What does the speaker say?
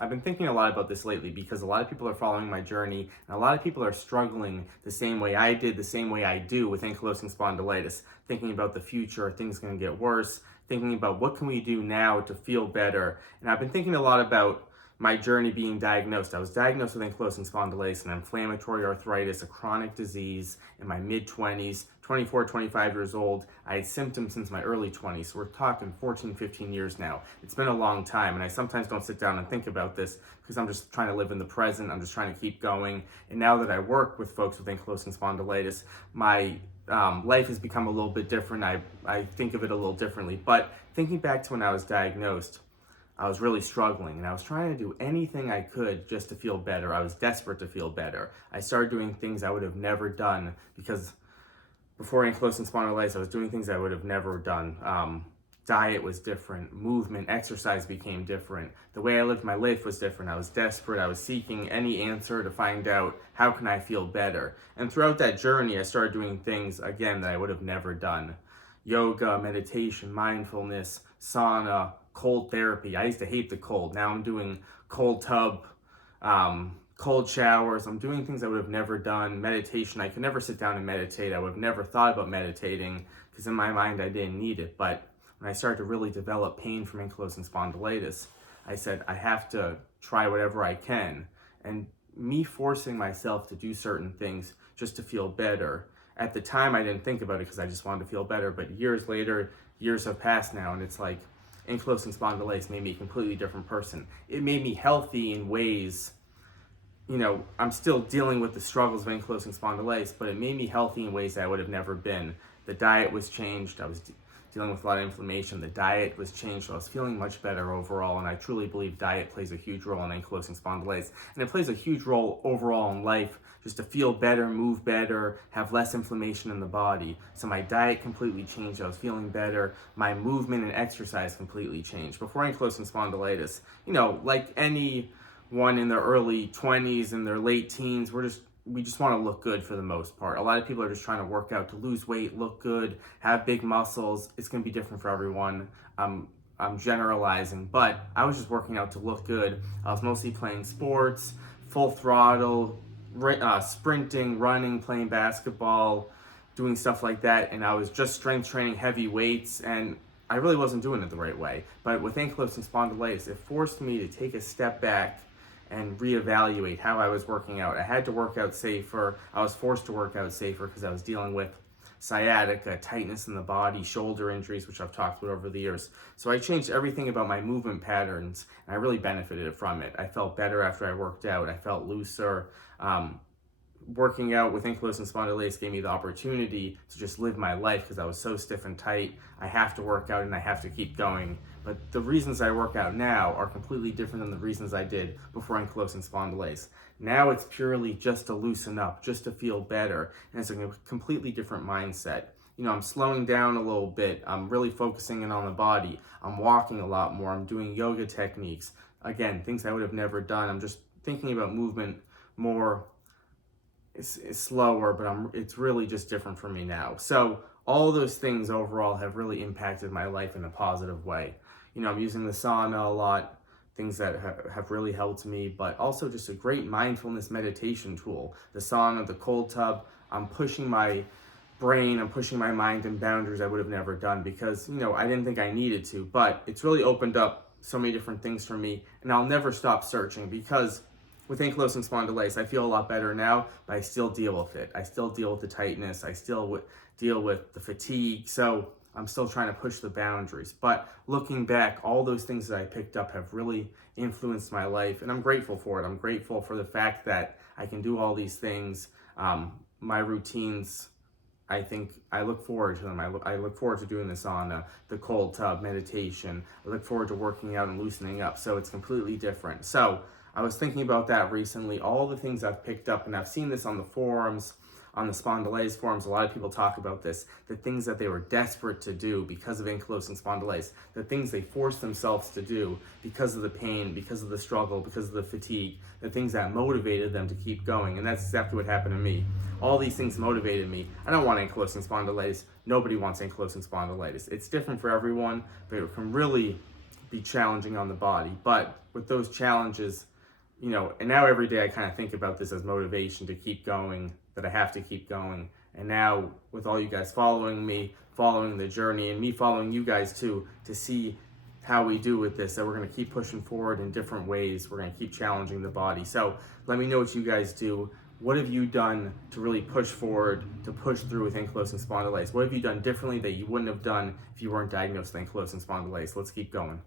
I've been thinking a lot about this lately because a lot of people are following my journey and a lot of people are struggling the same way I did, the same way I do with ankylosing spondylitis, thinking about the future, are things going to get worse, thinking about what can we do now to feel better. And I've been thinking a lot about my journey being diagnosed. I was diagnosed with ankylosing spondylitis, an inflammatory arthritis, a chronic disease in my mid-20s, 24, 25 years old. I had symptoms since my early 20s, so we're talking 14, 15 years now. It's been a long time, and I sometimes don't sit down and think about this because I'm just trying to live in the present. I'm just trying to keep going. And now that I work with folks with ankylosing spondylitis, my life has become a little bit different. I think of it a little differently. But thinking back to when I was diagnosed, I was really struggling and I was trying to do anything I could just to feel better. I was desperate to feel better. I started doing things I would have never done because before ankylosing spondylitis, I was doing things I would have never done. Diet was different, movement, exercise became different. The way I lived my life was different. I was desperate. I was seeking any answer to find out how can I feel better. And throughout that journey, I started doing things, again, that I would have never done. Yoga, meditation, mindfulness, sauna, cold therapy. I used to hate the cold. Now I'm doing cold tub, cold showers. I'm doing things I would have never done. Meditation. I could never sit down and meditate. I would have never thought about meditating because in my mind I didn't need it. But when I started to really develop pain from ankylosing spondylitis, I said I have to try whatever I can. And me forcing myself to do certain things just to feel better. At the time I didn't think about it because I just wanted to feel better. But years later, years have passed now, and it's like ankylosing spondylitis made me a completely different person. It made me healthy in ways, I'm still dealing with the struggles of ankylosing spondylitis, but it made me healthy in ways that I would have never been. The diet was changed. I was dealing with a lot of inflammation. The diet was changed. So I was feeling much better overall, and I truly believe diet plays a huge role in ankylosing spondylitis. And it plays a huge role overall in life, just to feel better, move better, have less inflammation in the body. So my diet completely changed. I was feeling better. My movement and exercise completely changed. Before ankylosing spondylitis, like anyone in their early 20s and their late teens, we just want to look good for the most part. A lot of people are just trying to work out to lose weight, look good, have big muscles. It's going to be different for everyone. I'm generalizing, but I was just working out to look good. I was mostly playing sports, full throttle, sprinting, running, playing basketball, doing stuff like that. And I was just strength training, heavy weights, and I really wasn't doing it the right way. But with ankylosing spondylitis, it forced me to take a step back and reevaluate how I was working out. I had to work out safer. I was forced to work out safer because I was dealing with sciatica, tightness in the body, shoulder injuries, which I've talked about over the years. So I changed everything about my movement patterns, and I really benefited from it. I felt better after I worked out. I felt looser. Working out with ankylosing spondylitis gave me the opportunity to just live my life because I was so stiff and tight. I have to work out and I have to keep going. But the reasons I work out now are completely different than the reasons I did before ankylosing spondylitis. Now it's purely just to loosen up, just to feel better, and it's a completely different mindset. I'm slowing down a little bit. I'm really focusing in on the body. I'm walking a lot more. I'm doing yoga techniques. Again, things I would have never done. I'm just thinking about movement more. It's slower, but it's really just different for me now. So all those things overall have really impacted my life in a positive way. I'm using the sauna a lot, things that have really helped me, but also just a great mindfulness meditation tool. The sauna, the cold tub, I'm pushing my brain, I'm pushing my mind in boundaries I would have never done because, I didn't think I needed to, but it's really opened up so many different things for me, and I'll never stop searching because with ankylosing spondylitis, I feel a lot better now, but I still deal with it. I still deal with the tightness. I still deal with the fatigue. So I'm still trying to push the boundaries. But looking back, all those things that I picked up have really influenced my life, and I'm grateful for it. I'm grateful for the fact that I can do all these things. My routines, I think I look forward to them. I look forward to doing the sauna, the cold tub, meditation. I look forward to working out and loosening up. So it's completely different. So I was thinking about that recently, all the things I've picked up, and I've seen this on the forums, on the spondylitis forums. A lot of people talk about this, the things that they were desperate to do because of ankylosing spondylitis, the things they forced themselves to do because of the pain, because of the struggle, because of the fatigue, the things that motivated them to keep going. And that's exactly what happened to me. All these things motivated me. I don't want ankylosing spondylitis. Nobody wants ankylosing spondylitis. It's different for everyone, but it can really be challenging on the body. But with those challenges, and now every day I kind of think about this as motivation to keep going, that I have to keep going. And now with all you guys following me, following the journey, and me following you guys too, to see how we do with this, that we're going to keep pushing forward in different ways. We're going to keep challenging the body. So let me know what you guys do. What have you done to really push forward, to push through with ankylosing spondylitis? What have you done differently that you wouldn't have done if you weren't diagnosed with ankylosing spondylitis? Let's keep going.